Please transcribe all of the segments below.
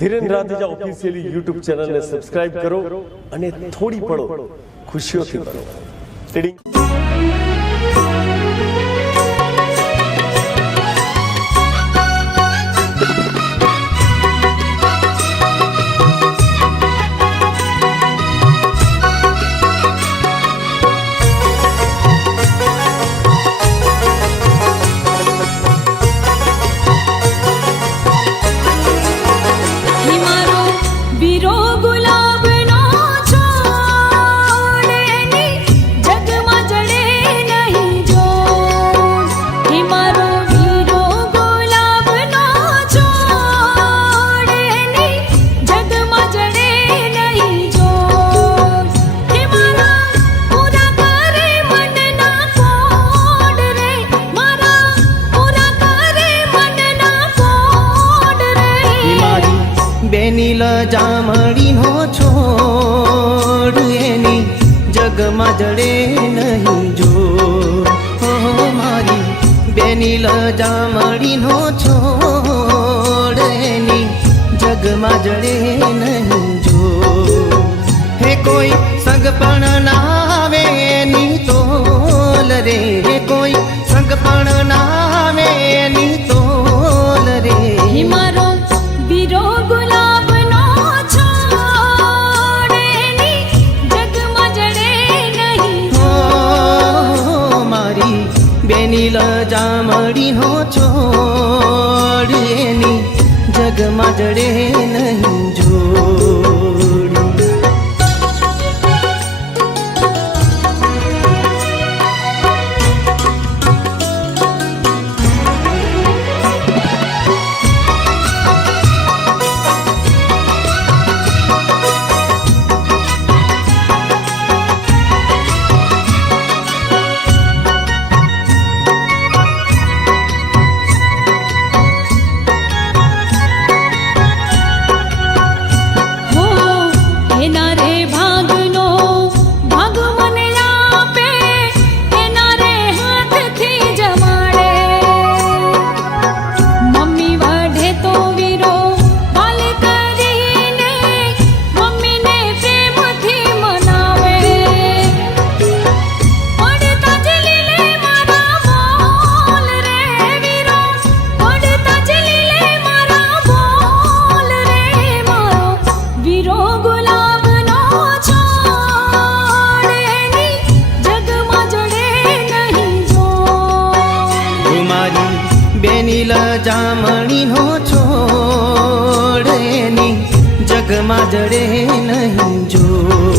Dhiren રાધેજા officially YouTube ચેનલને subscribe કરો અને થોડી પળો ખુશીઓથી ભરો. ટીડિંગ. બેનીલ જામડીનો છોડ એની જગમાં જડે નહીં જો. મારી બેનીલ જામડીનો છોડ એની જગમાં જડે નહીં જો. હે કોઈ સંગ પણ ના આવે એની તોલ રે, હે કોઈ સંગ પણ ના આવે એની તોલ રે. મારો વીરો ગુલાબનો છોડ એની જગમાં જડે નહીં. મારી બેનીલ જામડીનો છોડ એની જગમાં જડે નહીં જોડ. બેનીલ જામડીનો છોડ એની જગમાં જડે નહીં જોડ.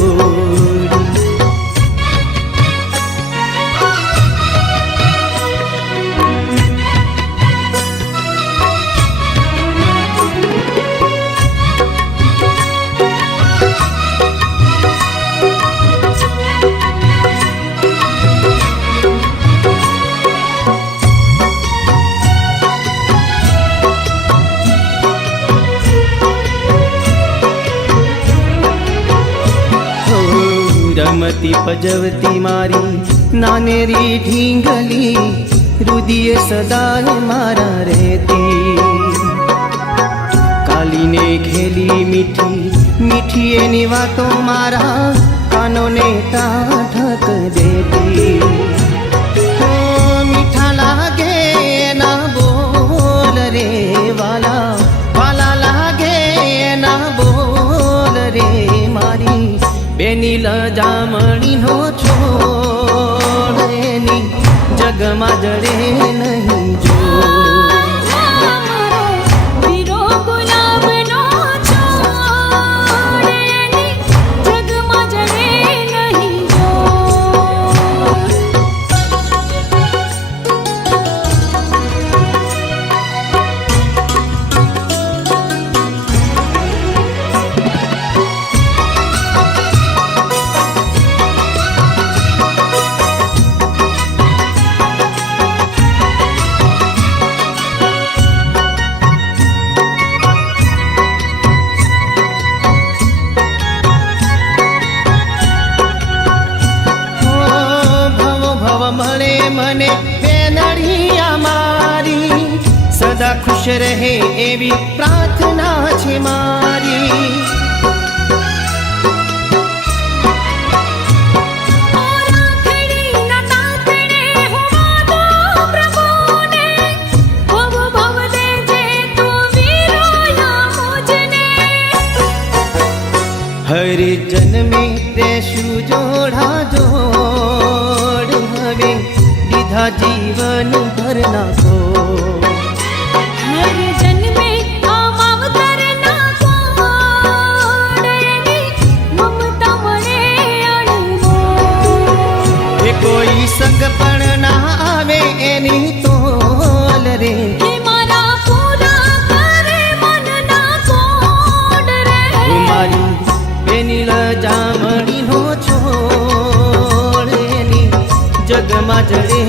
રમતી પજવતી મારી નાનેરી ઢીંગલી રુદિયે સદા મારા રહેતી. કાલીને ખેલી મીઠી મીઠી એની વાતો મારા કાનોને ટાઢક દેતી. મીઠા લાગે ના બોલ રે વાલા, વાલા લાગે ના બોલ રે. મારી બેનીલ જામડીનો છોડ એની જગમાં જડે નહીં જો. સદા ખુશ રહે એવી પ્રાર્થના છે મારી. હરિ જન્મે દેશું જોડા જોડ હવે દીધા જીવન ભર નાખો. હર જન્મે આ માવતર ના કોડ એની મમતા મળે અણમોલ. એ કોઈ સંગ પણ ના આવે એની તોલ રે. હે મારા પૂરા કરે મનના કોડ રે. મારી બેની લજામણીનો છોડ એની જગમાં જડે